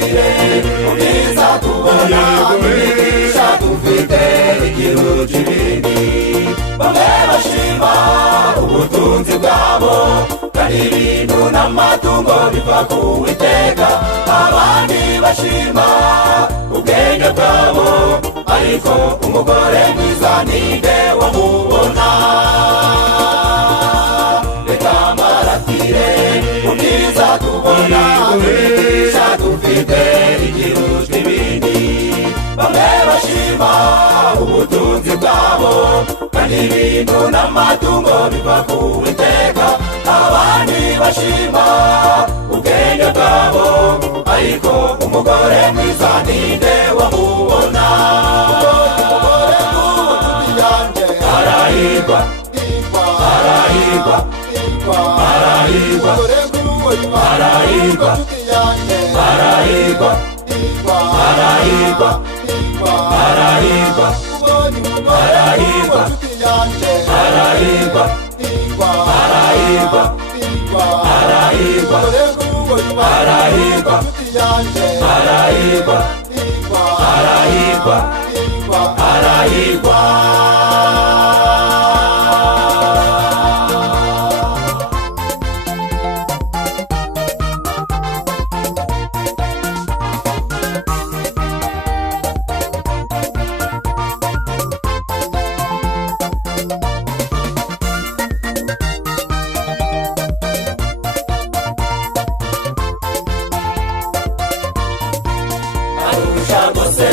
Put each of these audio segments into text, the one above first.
baratire ubwiza tubona imigisha dufite igihugu ibindi bamwe bashima ubutunzi bwabo kandi ibintu n'amatungo biva ku Uwiteka abandi bashima ubwenge bwabo ariko umugore mwiza ninde wamubona reka baratire ubwiza tubona imigisha dufite igihugu ibindi bamwe bashima ubutunzi bwabo kandi ibintu n'amatungo biva ku Uwiteka abandi bashima ubwenge bwabo ariko umugore mwiza ninde wamubona umugore nk'uwo yanjye arahirwa arahirwa arahirwa arahirwa arahirwa arahirwa arahirwa arahirwa arahirwa arahirwa arahirwa arahirwa arahirwa arahirwa arahirwa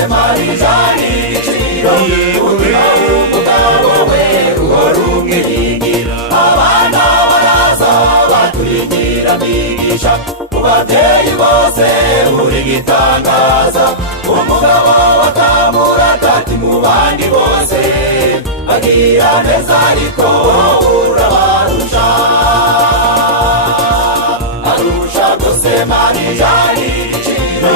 marijani chiro ugira umugabo we uhora umwiringira abana baraza baturigira migisha mu bavyeyi bose uri gitangaza umugabo wakamura kati mu bandi bose agira neza ariko urabarusha arusha gose marijani chiro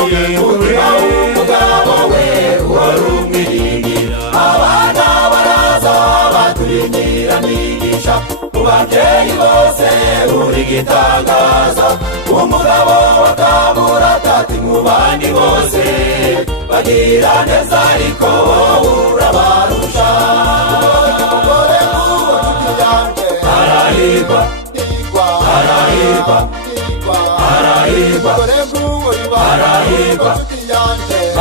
ugira umugabo we uhora umwiringira abana baraza baturigira migisha mu bavyeyi bose uri gitangaza umugabo wakamura kati mu bandi bose bagira neza ariko urabarusha umugore nk'uwo nshuti yanjye arahirwa arahirwa arahirwa arahirwa arahirwa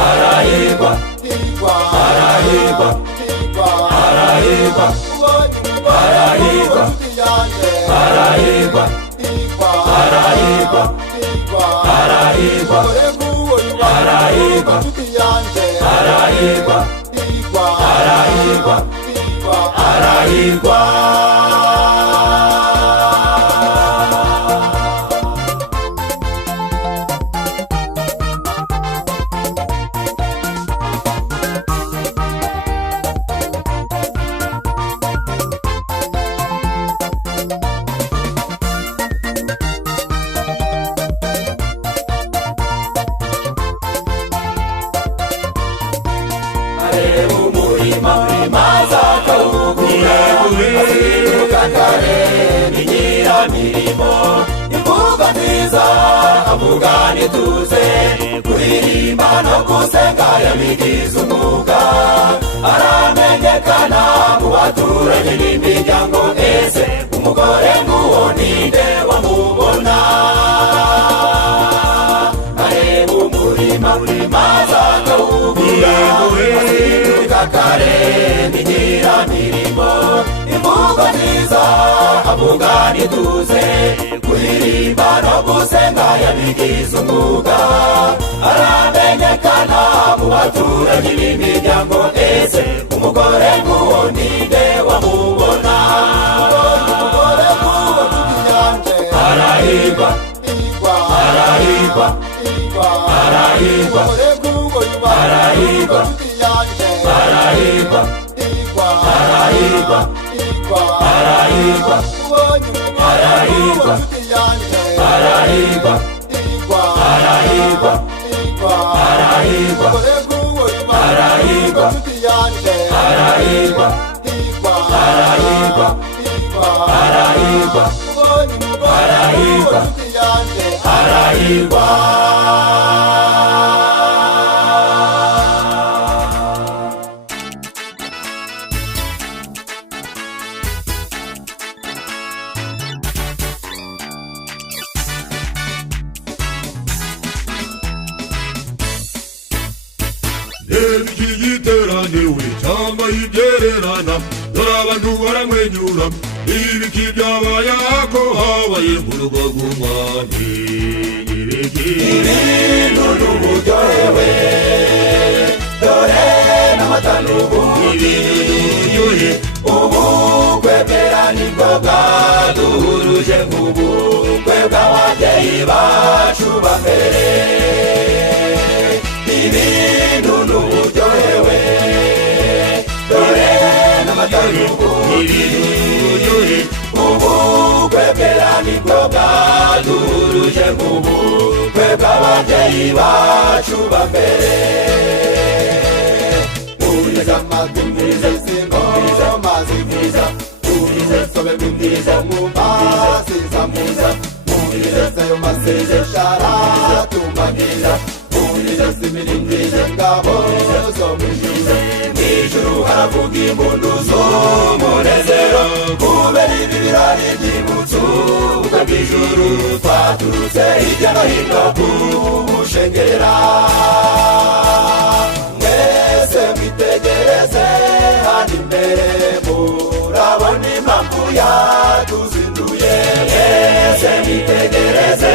arahirwa arahirwa arahirwa arahirwa arahirwa arahirwa arahirwa arahirwa arahirwa arahirwa mirimo imvuga nziza avuga nituze kuririmba no gusenga yabigize umwuga aramenyekana mu baturage n'imiryango ese umugore nk'uwo ninde wamubona areba umurima maze akawugura azinduka kare n'igira mirimo imvugo nziza avuga nituze kuririmba no gusenga yabigize umwuga aramenyekana mu baturage n'imiryango ese umugore nk'uwo ninde wamubona umugore nk'uwo nshuti yanjye arahirwa arahirwa arahirwa arahirwa arahirwa arahirwa arahirwa arahirwa arahirwa arahirwa arahirwa arahirwa arahirwa arahirwa arahirwa arahirwa arahirwa ibyererana dore abantu baramwenyura ibiki byabaye ako habaye mu rugo rw'umwami ibintu n'uburyohewe dore n'amata n'uburyohe ubukwe bwera nibwo bwaduhuruje nk'ubukwe bw'ababyeyi bacu ba mbere ibintu n'uburyohewe dore n'amata n'uburyohe ubukwe bwera nibwo bwaduhuruje nk'ubukwe bw'ababyeyi bacu ba mbere Uriza magumiriza singoma zivuza Uriza sobe gumiriza mumasiza muza Uriza sayo maseze shara tumaniza Uriza simirindije ngabo zo mwishuza Mwijuru haravuga impundu z'umunezero Kubera ibi birori by'imutsu Ubwo bw'ijuru twaturutse hirya no hino kumushengera mwitegereze hano imbere murabona impamvu yatuzinduye mwese mwitegereze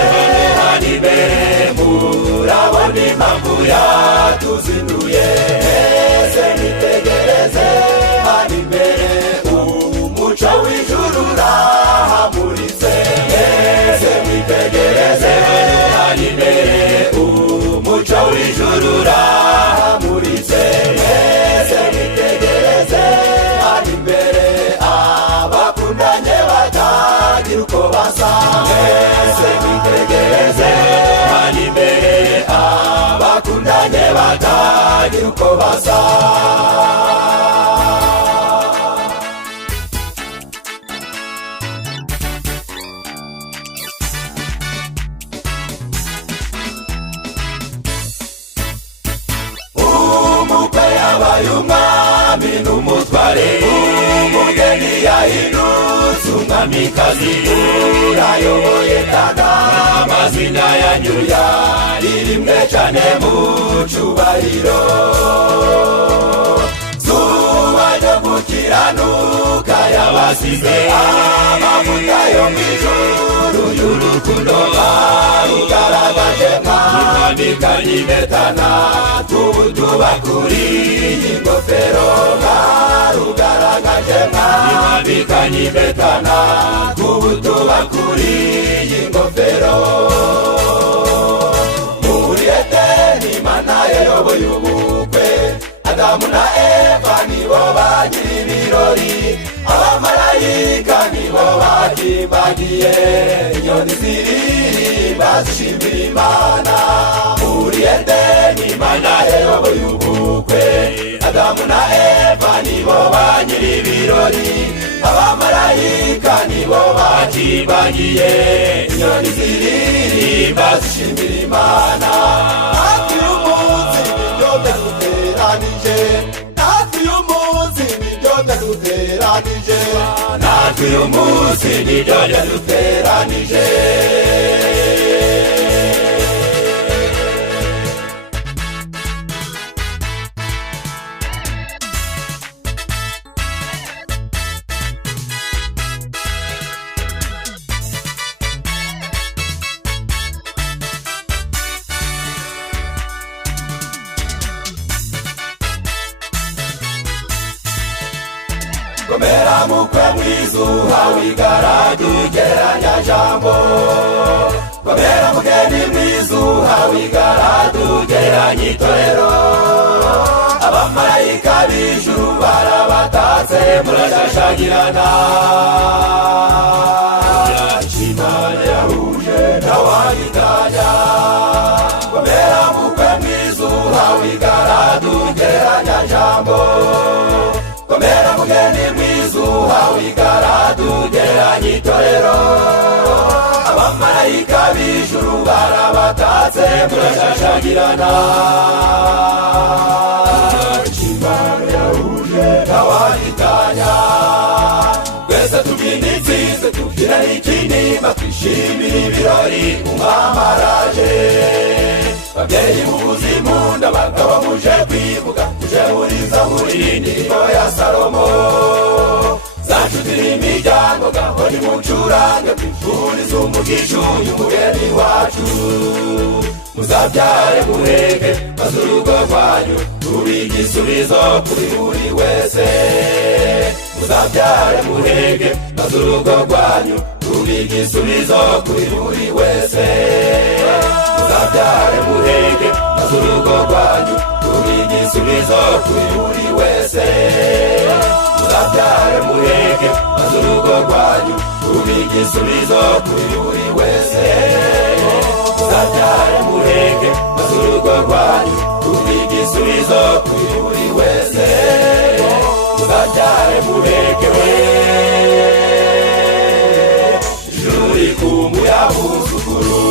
hano imbere murabona impamvu yatuzinduye mwese mwitegereze hano imbere umuco w'ijuru urahamuritse mwese mwitegereze hano imbere umuco w'ijuru urahamuritse mwese mwitegereze hano imbere abakundanye batagira uko basa mwese mwitegereze hano imbere abakundanye batagira uko basa umwami n'umutware umugeni yahindutse umwamikazi urayoboye kandi amazina yanyu yari rimwe cane mu cubahiro zuba ryo gukiranuka yabasize amavuta yo mw'ijuru y'urukundo barugaragaje mwamikanye impetana tubakuriye ingofero barugaragaje mwamikanye impetana tubakuriye ingofero muri Edeni Imana yayoboye ubukwe Adamu na Eva nibo bagira ibirori abamarayika nibo bahimbagiye inyoni ziririmba zishimira Imana muri Edeni Imana yayoboye ubukwe Adamu na Eva nibo bagira ibirori abamarayika nibo bahimbagiye inyoni ziririmba zishimira Imana hafi y'umunsi nibyo byaduteranije hafi y'umunsi nibyo byaduteranije hafi y'umunsi nibyo byaduteranije komera mukwe mwizuha wigarage ugeranya jambo komera mugeni mwizuha wigarage ugeranya itorero abamarayika b'ijuru barabatatse murashashagirana Imana yahuje ntawayitanya komera mukwe mwizuha wigarage ugeranya jambo komera mugeni mwizuha wigarage ugeranya itorero abamarayika b'ijuru barabatatse murashashagirana Imana yahuje ntawayitanya twese tubyina intsinzi tubyina n'ikinimba twishimira ibirori umwami araje babyeyi muvuze impundu abagabo muje kwivuga muje muri zaburi indirimbo ya Salomo zacu ziri imiryango gaho nimucurange twifurize umugisha uyu mugeni wacu muzabyare muheke maze urugo rwanyu rube igisubizo kuri buri wese muzabyare muheke maze urugo rwanyu rube igisubizo kuri buri wese muzabyare muheke maze urugo rwanyu rube igisubizo kuri buri wese muzabyare muheke maze urugo rwanyu rube igisubizo kuri buri wese muzabyare muheke maze urugo rwanyu rube igisubizo kuri buri wese muzabyare muheke ijuru rikumbuye abuzukuru